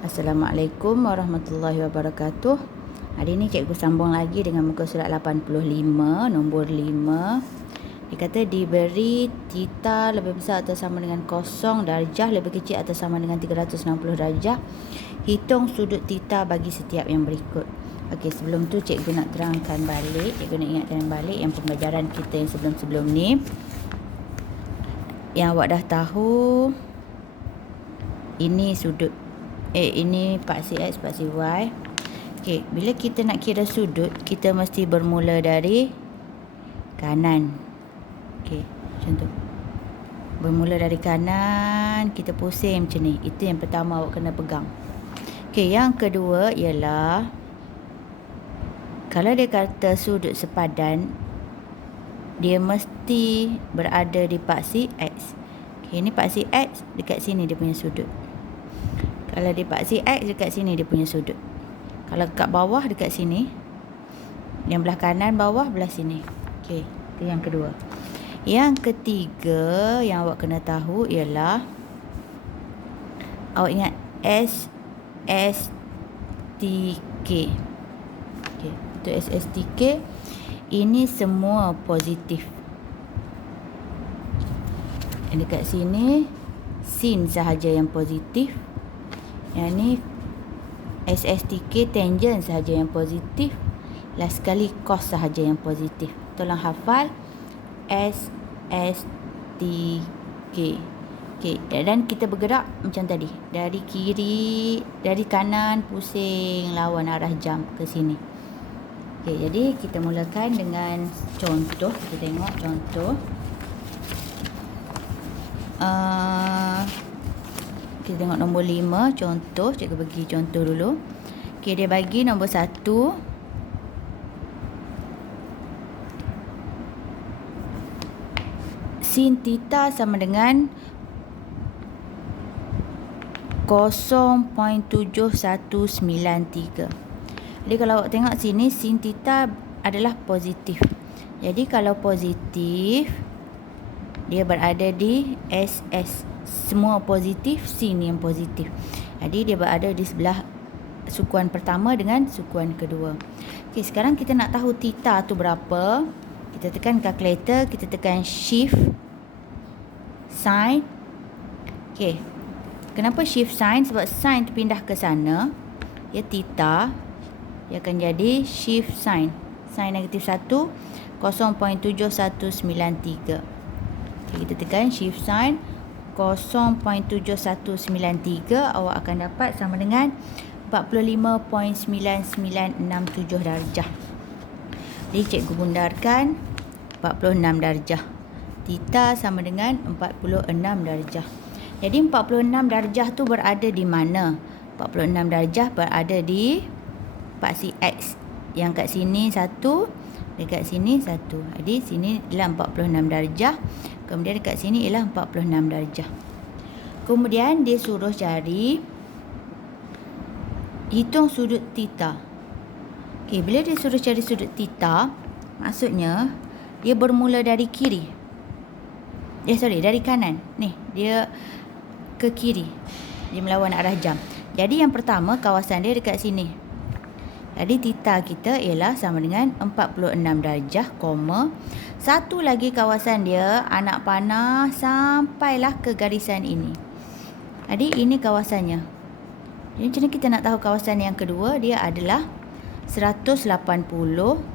Assalamualaikum warahmatullahi wabarakatuh. Hari ini cikgu sambung lagi dengan muka surat 85, nombor 5. Dia kata diberi theta lebih besar atau sama dengan 0 darjah lebih kecil atau sama dengan 360 darjah. Hitung sudut theta bagi setiap yang berikut. Okey, sebelum tu cikgu nak terangkan balik, cikgu nak ingatkan balik yang pembelajaran kita yang sebelum-sebelum ni. Yang awak dah tahu, ini sudut ini paksi X, paksi Y. Okey, bila kita nak kira sudut, kita mesti bermula dari kanan. Okey, macam tu. Bermula dari kanan, kita pusing macam ni. Itu yang pertama awak kena pegang. Okey, yang kedua ialah kalau dia kata sudut sepadan, dia mesti berada di paksi X. Okey, ini paksi X, dekat sini dia punya sudut. Kalau di paksi X, dekat sini dia punya sudut. Kalau kat bawah, dekat sini. Yang belah kanan bawah, belah sini. Okey, itu yang kedua. Yang ketiga yang awak kena tahu ialah, awak ingat SSTK. Okey, itu SSTK. Ini semua positif. Yang dekat sini, sin sahaja yang positif. Yang ni SSTK tangent sahaja yang positif. Last sekali cos sahaja yang positif. Tolong hafal SSTK. Okey, dan kita bergerak macam tadi. Dari kiri, dari kanan pusing lawan arah jam ke sini. Okey, jadi kita mulakan dengan contoh. Kita tengok contoh. Kita tengok nombor 5, contoh. Cikgu bagi contoh dulu. Okey, dia bagi nombor 1. Sin theta sama dengan 0.7193. Jadi kalau awak tengok sini, sin theta adalah positif. Jadi kalau positif, dia berada di SS. Semua positif, sin yang positif. Jadi dia berada di sebelah sukuan pertama dengan sukuan kedua. Okey, sekarang kita nak tahu theta tu berapa. Kita tekan calculator, kita tekan shift sign. Okey. Kenapa shift sign? Sebab sign terpindah ke sana. Ya, theta. Dia akan jadi shift sign. Sign negatif 1, 0.7193. Okay, kita tekan shift sign 0.7193. Awak akan dapat sama dengan 45.9967 darjah. Jadi cikgu bundarkan 46 darjah. Theta sama dengan 46 darjah. Jadi 46 darjah tu berada di mana? 46 darjah berada di paksi X. Yang kat sini 1, dekat sini 1. Jadi sini ialah 46 darjah. Kemudian dekat sini ialah 46 darjah. Kemudian dia suruh cari, hitung sudut theta. Okey, bila dia suruh cari sudut theta, maksudnya dia bermula dari kiri. Dari kanan. Ni, dia ke kiri. Dia melawan arah jam. Jadi yang pertama, kawasan dia dekat sini. Jadi theta kita ialah sama dengan 46 darjah, satu lagi kawasan dia, anak panah sampailah ke garisan ini. Jadi ini kawasannya. Jadi macam mana kita nak tahu kawasan yang kedua? Dia adalah 180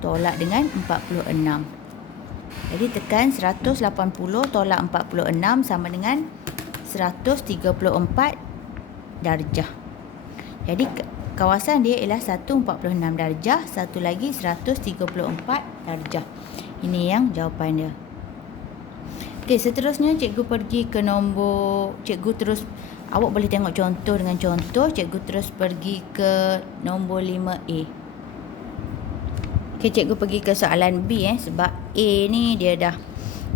tolak dengan 46. Jadi tekan 180 tolak 46 sama dengan 134 darjah. Jadi kawasan dia ialah 146 darjah, satu lagi 134 darjah. Ini yang jawapan dia. Okey, seterusnya cikgu pergi ke nombor, cikgu terus, awak boleh tengok contoh dengan contoh, cikgu terus pergi ke nombor 5A. Okey, cikgu pergi ke soalan B sebab A ni dia dah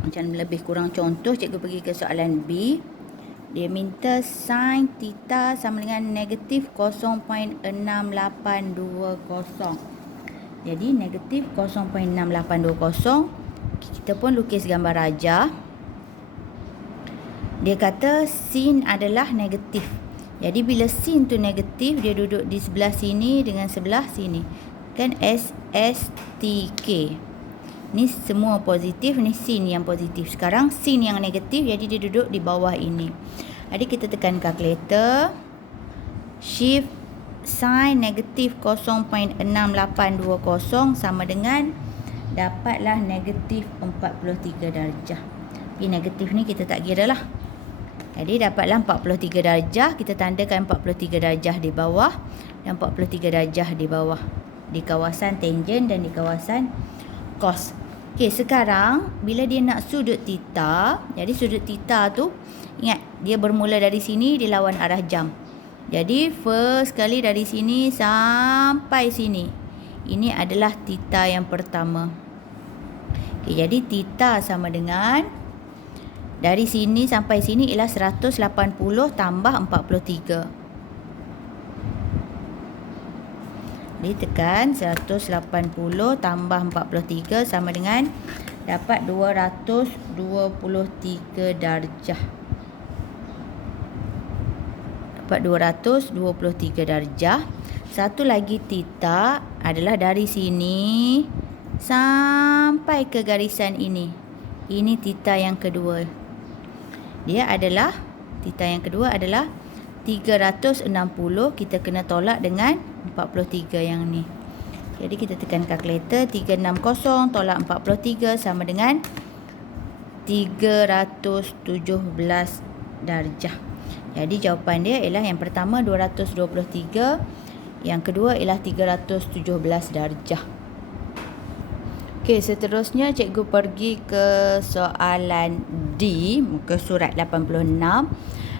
macam lebih kurang contoh. Cikgu pergi ke soalan B. Dia minta sin theta sama dengan negatif 0.6820. Jadi negatif 0.6820. Kita pun lukis gambar rajah. Dia kata sin adalah negatif. Jadi bila sin tu negatif, dia duduk di sebelah sini dengan sebelah sini. Kan SSTK. Ni semua positif, ni sin yang positif. Sekarang sin yang negatif, jadi dia duduk di bawah ini. Jadi kita tekan kalkulator. Shift sin negatif 0.6820 sama dengan dapatlah negatif 43 darjah. Tapi negatif ni kita tak kira lah. Jadi dapatlah 43 darjah. Kita tandakan 43 darjah di bawah dan 43 darjah di bawah, di kawasan tangent dan di kawasan cos. Okey, sekarang bila dia nak sudut theta, jadi sudut theta tu ingat dia bermula dari sini, dia lawan arah jam. Jadi first kali dari sini sampai sini. Ini adalah theta yang pertama. Okey, jadi theta sama dengan dari sini sampai sini ialah 180 tambah 43. Jadi tekan 180 tambah 43 sama dengan dapat 223 darjah. Dapat 223 darjah. Satu lagi theta adalah dari sini sampai ke garisan ini. Ini theta yang kedua. Dia adalah, theta yang kedua adalah 360. Kita kena tolak dengan 43 yang ni. Jadi kita tekan kalkulator. 360 tolak 43 sama dengan 317 darjah. Jadi jawapan dia ialah yang pertama 223, yang kedua ialah 317 darjah. Okey, seterusnya cikgu pergi ke soalan D, muka surat 86.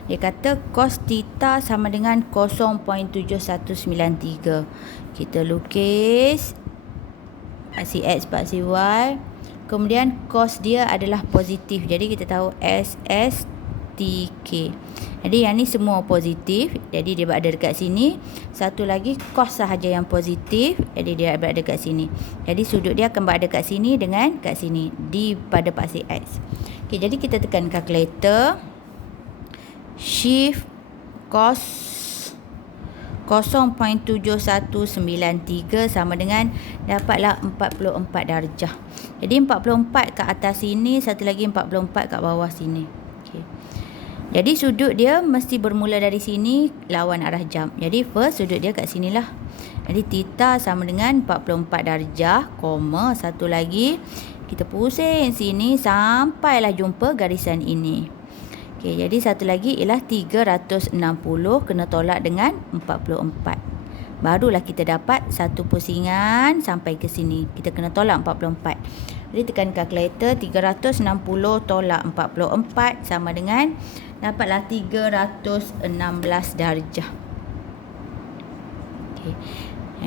Dia kata cos theta sama dengan 0.7193. Kita lukis paksi X, paksi Y. Kemudian cos dia adalah positif. Jadi kita tahu SSTK. Jadi yang ni semua positif. Jadi dia berada dekat sini. Satu lagi cos sahaja yang positif. Jadi dia berada dekat sini. Jadi sudut dia akan berada dekat sini dengan kat sini. Di pada paksi X. Okey, jadi kita tekan kalkulator. Shift cos 0.7193 sama dengan dapatlah 44 darjah. Jadi 44 kat atas sini, satu lagi 44 kat bawah sini. Okay. Jadi sudut dia mesti bermula dari sini lawan arah jam. Jadi first sudut dia kat sinilah. Jadi theta sama dengan 44 darjah, koma satu lagi kita pusing sini sampailah jumpa garisan ini. Okey, jadi satu lagi ialah 360 kena tolak dengan 44. Barulah kita dapat satu pusingan sampai ke sini. Kita kena tolak 44. Jadi tekan kalkulator. 360 tolak 44 sama dengan dapatlah 316 darjah. Okey.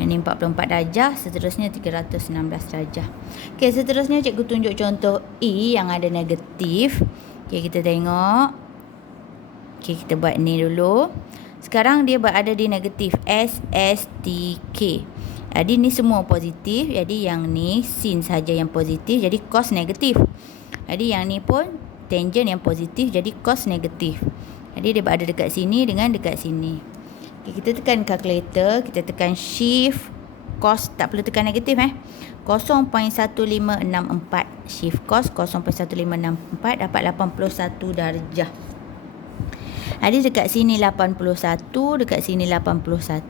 Ini 44 darjah, seterusnya 316 darjah. Okey, seterusnya cikgu tunjuk contoh E yang ada negatif. Okey, kita tengok. Okey, kita buat ni dulu. Sekarang dia berada di negatif SSTK. Jadi ni semua positif. Jadi yang ni sin saja yang positif. Jadi cos negatif. Jadi yang ni pun tangent yang positif. Jadi cos negatif. Jadi dia berada dekat sini dengan dekat sini. Okay, kita tekan kalkulator. Kita tekan shift cos. Tak perlu tekan negatif 0.1564. Shift cos 0.1564 dapat 81 darjah. Jadi dekat sini 81, dekat sini 81.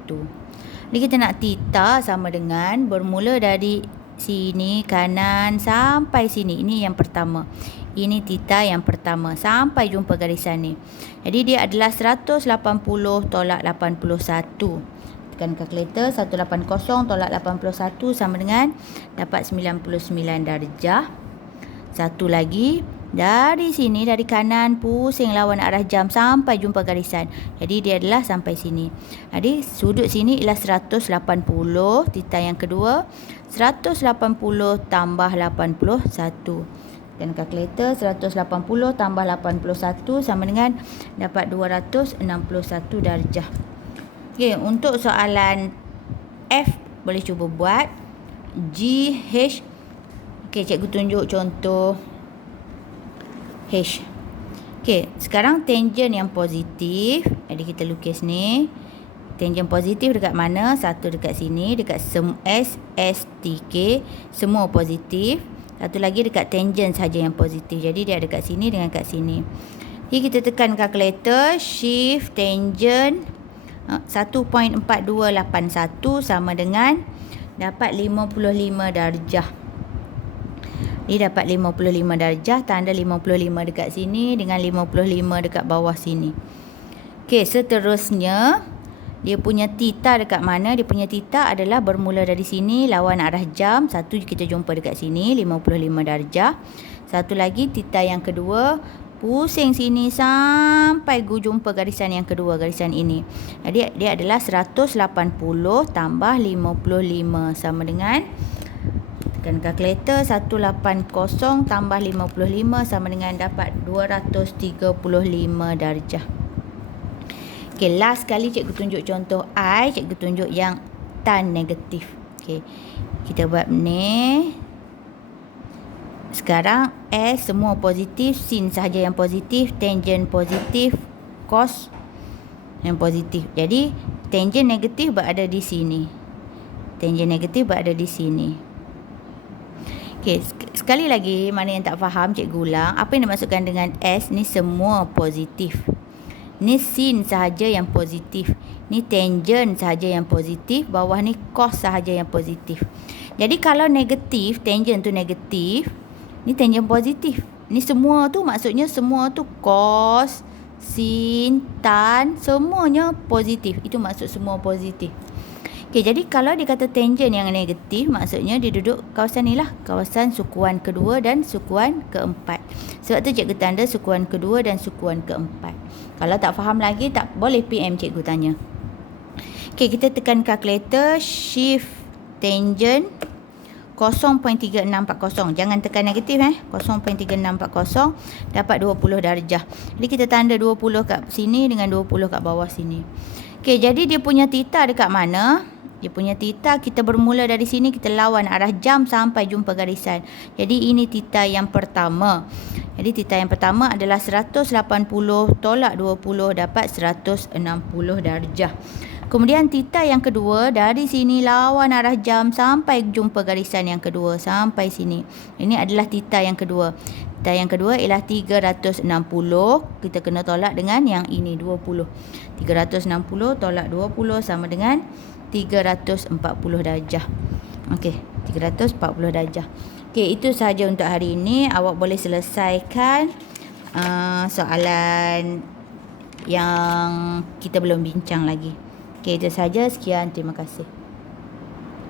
Jadi kita nak theta sama dengan bermula dari sini kanan sampai sini. Ini yang pertama. Ini theta yang pertama sampai jumpa garisan ni. Jadi dia adalah 180 tolak 81. Tekan kalkulator. 180 tolak 81 sama dengan dapat 99 darjah. Satu lagi. Dari sini, dari kanan pusing lawan arah jam sampai jumpa garisan. Jadi dia adalah sampai sini. Jadi sudut sini ialah 180. Theta yang kedua 180 tambah 81. Dan kalkulator 180 tambah 81 sama dengan dapat 261 darjah. Okey, untuk soalan F boleh cuba buat. GH. Okey, cikgu tunjuk contoh H. Okey, sekarang tangent yang positif. Jadi kita lukis ni. Tangen positif dekat mana? Satu dekat sini, dekat SSTK, semua positif. Satu lagi dekat tangen saja yang positif. Jadi dia ada kat sini dengan kat sini. Jadi kita tekan kalkulator, shift tangen 1.4281 sama dengan dapat 55 darjah. Ni dapat 55 darjah, tanda 55 dekat sini dengan 55 dekat bawah sini. Okey, seterusnya dia punya theta dekat mana? Dia punya theta adalah bermula dari sini lawan arah jam. Satu kita jumpa dekat sini 55 darjah. Satu lagi theta yang kedua pusing sini sampai jumpa garisan yang kedua, garisan ini. Jadi dia adalah 180 tambah 55 sama dengan, tekan kalkulator, 180 tambah 55 sama dengan dapat 235 darjah. Okey, last kali cikgu tunjuk contoh I, cikgu tunjuk yang tan negatif. Okey, kita buat ni. Sekarang S semua positif, sin sahaja yang positif, tangen positif, cos yang positif. Jadi tangen negatif berada di sini. Tangen negatif berada di sini. Okey, sekali lagi mana yang tak faham cikgu ulang. Apa yang dimaksudkan dengan S ni semua positif. Ni sin sahaja yang positif. Ni tangen sahaja yang positif. Bawah ni cos sahaja yang positif. Jadi kalau negatif, tangen tu negatif. Ni tangen positif. Ni semua tu maksudnya semua tu cos, sin, tan. Semuanya positif. Itu maksud semua positif. Okey, jadi kalau dia kata tangen yang negatif, maksudnya dia duduk kawasan ni lah. Kawasan sukuan kedua dan sukuan keempat. Sebab tu cikgu tanda sukuan kedua dan sukuan keempat. Kalau tak faham lagi, tak boleh PM cikgu tanya. Okey, kita tekan kalkulator, shift tangen 0.3640. Jangan tekan negatif 0.3640 dapat 20 darjah. Jadi kita tanda 20 kat sini dengan 20 kat bawah sini. Okey, jadi dia punya theta dekat mana? Dia punya theta kita bermula dari sini, kita lawan arah jam sampai jumpa garisan. Jadi ini theta yang pertama. Jadi theta yang pertama adalah 180 tolak 20 dapat 160 darjah. Kemudian theta yang kedua dari sini lawan arah jam sampai jumpa garisan yang kedua sampai sini. Ini adalah theta yang kedua. Theta yang kedua ialah 360. Kita kena tolak dengan yang ini 20. 360 tolak 20 sama dengan 340 darjah. Okey, 340 darjah. Okey, itu sahaja untuk hari ini. Awak boleh selesaikan soalan yang kita belum bincang lagi. Okey, itu sahaja. Sekian, terima kasih.